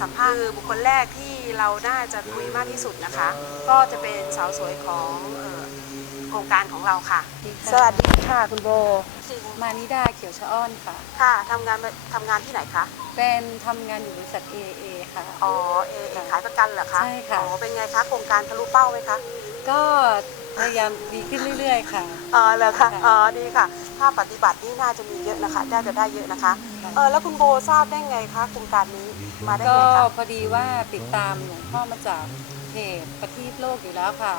สัมภาษณ์บุคคลแรกที่เราน่าจะคุยมากที่สุดนะคะ ก็จะเป็นสาวสวยของเอ่อโครงการของเราค่ะ สวัสดีค่ะคุณโบ มานิดาเขียวชะอ้อนค่ะ ค่ะทำงานทำงานที่ไหนคะเป็นทำงานอยู่บริษัท AA ค่ะ อ๋อเอเอขายประกันเหรอคะใช่ค่ะ อ๋อเป็นไงคะโครงการทะลุเป้าไหมคะก็พยายามดีขึ้นเรื่อยๆค่ะอ๋อเหรอคะค่ะ อ๋อดีค่ะ ถ้าปฏิบัตินี่น่าจะมีเยอะนะคะน่าจะได้เยอะนะคะเออแล้วคุณโบทราบได้ไงคะโครงการนี้ มาได้ก็ไงคะพอดีว่าติดตามหลวงพ่อมาจากเพจประทีปโลกอยู่แล้วค่ะ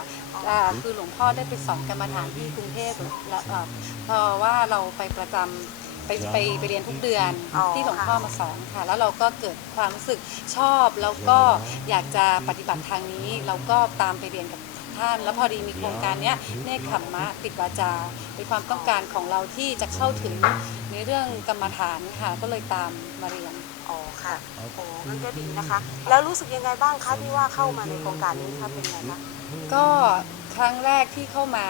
อ่าคือหลวงพ่อได้ไปสอนกรรมฐานที่กรุงเทพแล้วอ่าพอว่าเราไปประจำไปไปไปเรียนทุกเดือนอ๋อที่หลวงพ่อมาสอนค่ะ แล้วเราก็เกิดความรู้สึกชอบแล้วก็อยากจะปฏิบัติทางนี้ เราก็ตามไปเรียนกับท่าน แล้วพอดีมีโครงการเนี้ยเนคขมมะปิดวาจาเป็นความต้องการของเราที่จะเข้าถึงในเรื่องกรรมฐานค่ะก็เลยตามมาเรียน อ๋อค่ะโอ้งั้นก็ดีนะคะ แล้วรู้สึกยังไงบ้างคะที่ว่าเข้ามาในโครงการนี้คะเป็นไงคะก็ครั้งแรกที่เข้ามา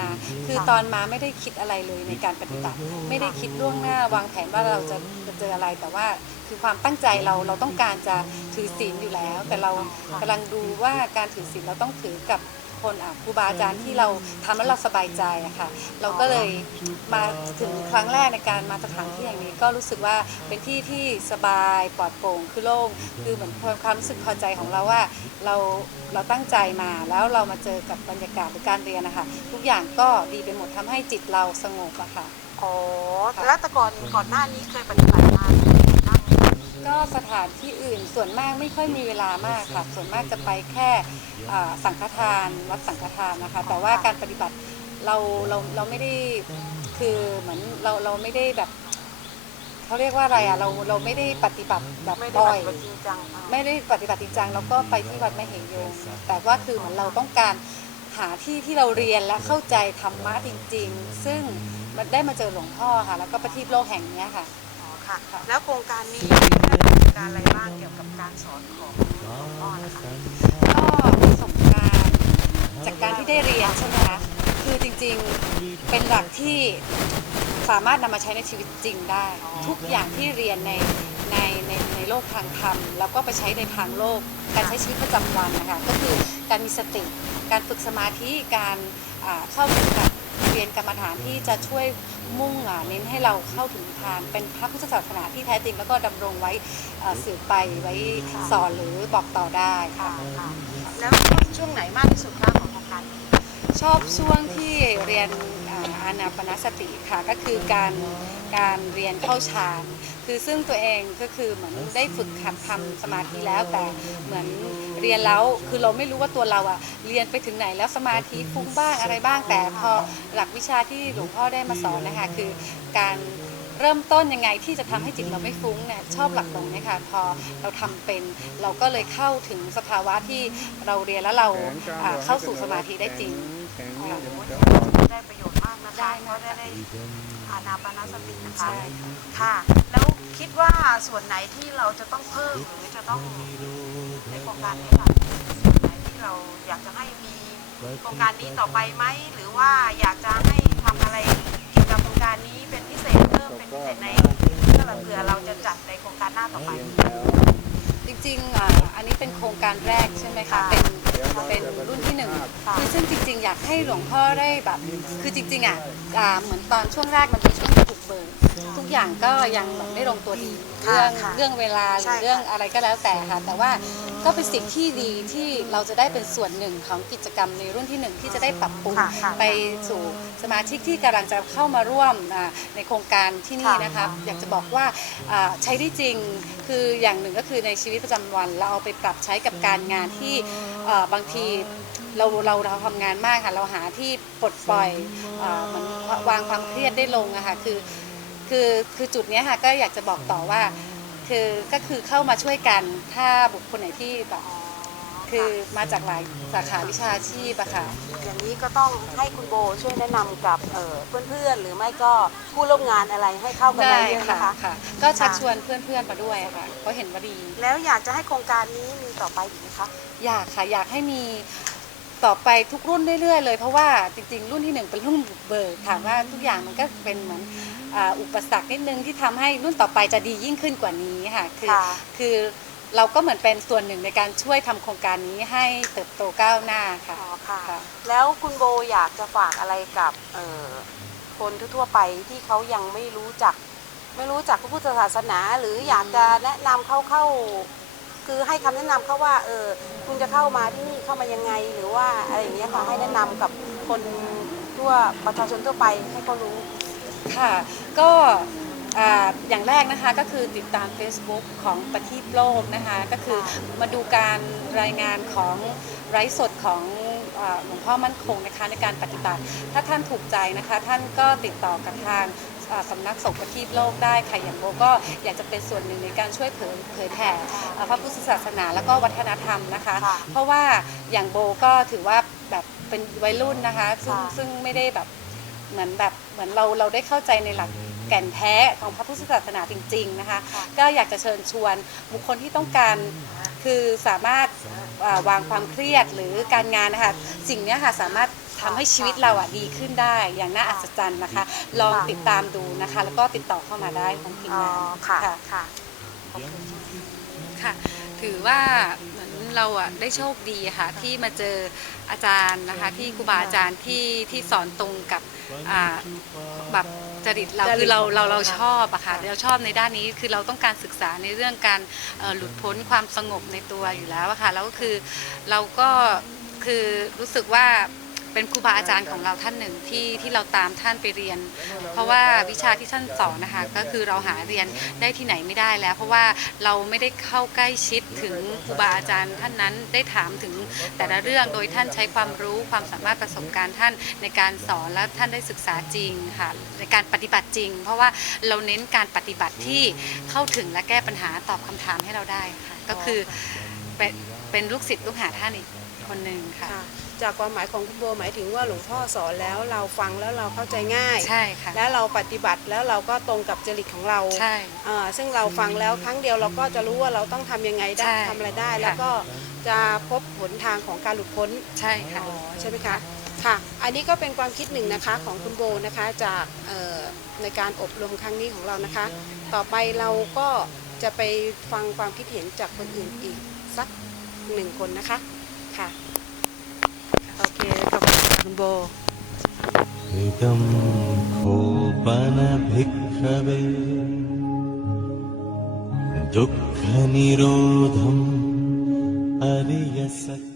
คือตอนมาไม่ได้คิดอะไรเลยในการปฏิบัติ ไม่ได้คิดล่วงหน้าวางแผนว่าเราจะจะเจออะไรแต่ว่าคือความตั้งใจเราเราต้องการจะถือศีลอยู่แล้ว แต่เรากำลังดูว่าการถือศีลเราต้องถือกับ คนอะครูบาอาจารย์ที่เราทำแล้วเราสบายใจอะค่ะ เราก็เลยมาถึงครั้งแรกในการมาสถานที่อย่างนี้ก็รู้สึกว่าเป็นที่ที่สบายปลอดโปร่งคือโล่งคือเหมือนความรู้สึกพอใจของเราว่าเราเราตั้งใจมาแล้วเรามาเจอกับบรรยากาศหรือการเรียนนะคะทุกอย่างก็ดีไปหมดทำให้จิตเราสงบอะค่ะ อ๋อแล้วแต่ก่อนก่อนหน้านี้เคยปฏิบัติมา ก็สถานที่อื่นส่วนมากไม่ค่อยมีเวลามากค่ะ ส่วนมากจะไปแค่อ่าสังฆทานวัดสังฆทานนะคะ แต่ว่าการปฏิบัติเราเราเราไม่ได้คือเหมือนเราเราไม่ได้แบบเขาเรียกว่าอะไรอะเราเราไม่ได้ปฏิบัติแบบไม่ได้บ่ปอยฏิบัติจริงจังอะไม่ได้ปฏิบัติจริงจังแล้วก็ไปที่วัดมเหยงแต่ว่าคือเหมือนเราต้องการหาที่ที่เราเรียนและเข้าใจธรรมะจริง ๆ ซึ่งมันได้มาเจอหลวงพ่อค่ะ แล้วก็ประทีปโลกแห่งเนี้ยค่ะอ๋อ ค่ะค่ะ แล้วโครงการนี้ได้ดำเนินการอะไรบ้างเกี่ยวกับการสอนของหลวงพ่อนะคะก็ประสบการณ์จากการที่ได้เรียนใช่ไหมคะคือจริงๆเป็นหลักที่สามารถนำมาใช้ในชีวิตจริงได้ ทุกอย่างที่เรียนในในในในโลกทางธรรมแล้วก็ไปใช้ในทางโลก การใช้ชีวิตประจำวันนะคะก็คือการมีสติ การฝึกสมาธิการอ่าเข้าถึงกับ เรียนกรรมฐานที่จะช่วยมุ่งอะเน้นให้เราเข้าถึงทานเป็นพระพุทธศาสนาที่แท้จริงแล้วก็ดำรงไว้อ่าสืบไปไว้สอนหรือบอกต่อได้ค่ะค่ะค่ะแล้วชอบช่วงไหนมากที่สุดคะของโครงการนี้ชอบช่วงที่เรียนอ่าอานาปนสติค่ะก็คือการการเรียนเข้าฌานคือซึ่งตัวเองก็คือเหมือนได้ฝึกหัดทำสมาธิแล้วแต่เหมือน เรียนแล้วคือเราไม่รู้ว่าตัวเราอะเรียนไปถึงไหนแล้วสมาธิฟุ้งบ้างอะไรบ้างแต่พอหลักวิชาที่หลวงพ่อได้มาสอนนะคะคือการเริ่มต้นยังไงที่จะทำให้จิตเราไม่ฟุ้งเนี่ยชอบหลักตรงนี้ค่ะพอเราทำเป็นเราก็เลยเข้าถึงสภาวะที่เราเรียนแล้วเราเข้าสู่สมาธิได้จริงได้ประโยชน์มากนะคะได้เพราะได้ อานาปานสตินะคะใช่ค่ะค่ะ แล้วคิดว่าส่วนไหนที่เราจะต้องเพิ่มหรือจะต้องในโครงการนี้ค่ะส่วนไหนที่เราอยากจะให้มีโครงการนี้ต่อไปไหมหรือว่าอยากจะให้ทำอะไรเกี่ยวกับโครงการนี้เป็นพิเศษเพิ่มเป็นพิเศษในเพื่อเผื่อเราจะจัดในโครงการหน้าต่อไปจ ริงๆอะอันนี้เป็นโครงการแรกใช่ไหมคะค่ะเป็นเป็นรุ่นที่หนึ่งค่ะคือซึ่งจริง ๆ อยากให้หลวงพ่อได้แบบ คือจริงๆอะอ่าเหมือนตอนช่วงแรกมันเป็นช่วงที่ บุกเบิก ทุกอย่างก็ยังแบบไม่ลงตัวดีเรื่องค่ะเรื่องเวลาหใช่รือค่ะ เรื่องอะไรก็แล้วแต่ค่ะ แต่ว่าก็เป็นสิ่งที่ดีที่เราจะได้เป็นส่วนหนึ่งของกิจกรรมในรุ่นที่หนึ่งที่จะได้ปรับปรุง ค่ะค่ะ ไปสู่สมาชิกที่กำลังจะเข้ามาร่วมอ่าในโครงการที่นี่นะคะอยากจะบอกว่าอ่าใช้ได้จริงคืออย่างหนึ่งก็คือในชีวิตประจำวัน เราเอาไปปรับใช้กับการงานที่เอ่อบางทีเราเราเราทำงานมากค่ะเราหาที่ปลดปล่อยเอ่อเหมือนวางความเครียดได้ลงอะค่ะคือ คือคือจุดเนี้ยค่ะก็อยากจะบอกต่อว่า คือก็คือเข้ามาช่วยกันถ้าบุคคลไหนที่แบบคือมาจากหลายสาขาวิชาชีพอะค่ะ อย่างนี้ก็ต้องให้คุณโบช่วยแนะนำกับเอ่อเพื่อนๆ หรือไม่ก็ผู้ร่วมงานอะไรให้เข้ากันได้มาเยอะค่ะนะคะ ค่ะ ก็ชักชวนเพื่อนๆมาด้วยอะค่ะเพราะเห็นว่าดี แล้วอยากจะให้โครงการนี้มีต่อไปอีกไหมคะ อยากค่ะอยากให้มีต่อไปทุกรุ่นเรื่อยๆเลย เพราะว่าจริงๆ รุ่นที่หนึ่งเป็นรุ่นบุกเบิกถามว่าทุกอย่างมันก็เป็นเหมือน อ่าอุปสรรคนิดนึงที่ทำให้รุ่นต่อไปจะดียิ่งขึ้นกว่านี้ค่ะคือค่ะคือเราก็เหมือนเป็นส่วนหนึ่งในการช่วยทำโครงการนี้ให้เติบโตก้าวหน้าค่ะอ๋อค่ะค่ะแล้วคุณโบอยากจะฝากอะไรกับเอ่อคนทั่วๆไปที่เขายังไม่รู้จัก ไม่รู้จักพระพุทธศาสนา หรืออยากจะแนะนำเขาเข้า คือให้คำแนะนำเขาว่าเออคุณจะเข้ามาที่นี่เข้ามายังไง หรือว่าอะไรอย่างเงี้ยค่ะให้แนะนำกับคนทั่วประชาชนทั่วไปให้เขารู้ ค่ะก็อ่าอย่างแรกนะคะก็คือติดตาม Facebook ของประทีปโลกนะคะก็คือมาดูการรายงานของไร้สดของอ่าหลวงพ่อมั่นคงนะคะในการปฏิบัติ ถ้าท่านถูกใจนะคะท่านก็ติดต่อกับทางอ่าสำนักสงฆ์ประทีปโลกได้ค่ะอย่างโบก็อยากจะเป็นส่วนหนึ่งในการช่วยเผยเผยแผ่อ่าพระพุทธศาสนาแล้วก็วัฒนธรรมนะคะ ค่ะ เพราะว่าอย่างโบก็ถือว่าแบบเป็นวัยรุ่นนะคะซึ่งค่ะ ซึ่งไม่ได้แบบ เหมือนแบบเหมือนเราเราได้เข้าใจในหลักแก่นแท้ของพระพุทธศาสนาจริง ๆนะคะค่ะก็อยากจะเชิญชวนบุคคลที่ต้องการคือสามารถอ่าวางความเครียดหรือการงานนะคะสิ่งเนี้ยค่ะสามารถทำให้ชีวิตเราอะดีขึ้นได้อย่างน่าอัศจรรย์นะคะ ลองติดตามดูนะคะ แล้วก็ติดต่อเข้ามาได้ทางทีมอ๋องานค่ะค่ะค่ะโอเคค่ะ ถือว่าเหมือนเราอะได้โชคดีค่ะที่มาเจออาจารย์นะคะ ที่ครูบาอาจารย์ที่ที่สอนตรงกับ อ่าแบบจริตเราจริตคือเราเราเราค่ะชอบอะค่ะค่ะเราชอบในด้านนี้คือเราต้องการศึกษาในเรื่องการเอ่อหลุดพ้นความสงบในตัวอยู่แล้วอะค่ะแล้วก็คือเราก็คือรู้สึกว่า เป็นครูบาอาจารย์ของเราท่านหนึ่งที่ที่เราตามท่านไปเรียน เพราะว่าวิชาที่ท่านสอนนะคะก็คือเราหาเรียนได้ที่ไหนไม่ได้แล้ว เพราะว่าเราไม่ได้เข้าใกล้ชิดถึงครูบาอาจารย์ท่านนั้นได้ถามถึงแต่ละเรื่องโดยท่านใช้ความรู้ความสามารถประสบการณ์ท่านในการสอนและท่านได้ศึกษาจริงค่ะในการปฏิบัติจริง เพราะว่าเราเน้นการปฏิบัติที่เข้าถึงและแก้ปัญหาตอบคำถามให้เราได้ค่ะก็คือ เป็นเป็นลูกศิษย์ลูกหาท่านอีกคนหนึ่งค่ะ ค่ะจากความหมายของคุณโบหมายถึงว่าหลวงพ่อสอนแล้วเราฟังแล้วเราเข้าใจง่าย ใช่ค่ะและเราปฏิบัติแล้วเราก็ตรงกับจริตของเราใช่ อ่าซึ่งเราฟังแล้วครั้งเดียวเราก็จะรู้ว่าเราต้องทำยังไงได้ใช่ทำอะไรได้ ค่ะ แล้วก็จะพบหนทางของการหลุดพ้น ใช่ค่ะ อ๋อใช่ไหมคะค่ะ อันนี้ก็เป็นความคิดหนึ่งนะคะของคุณโบนะคะจากเอ่อในการอบรมครั้งนี้ของเรานะคะ ต่อไปเราก็จะไปฟังความคิดเห็นจากคนอื่นอีกสัก หนึ่งคนนะคะค่ะโอเคขอบคุณค่ะคุณโบ इदं खोपनभिक्षवे दुःखनिरोधम् अरियसत्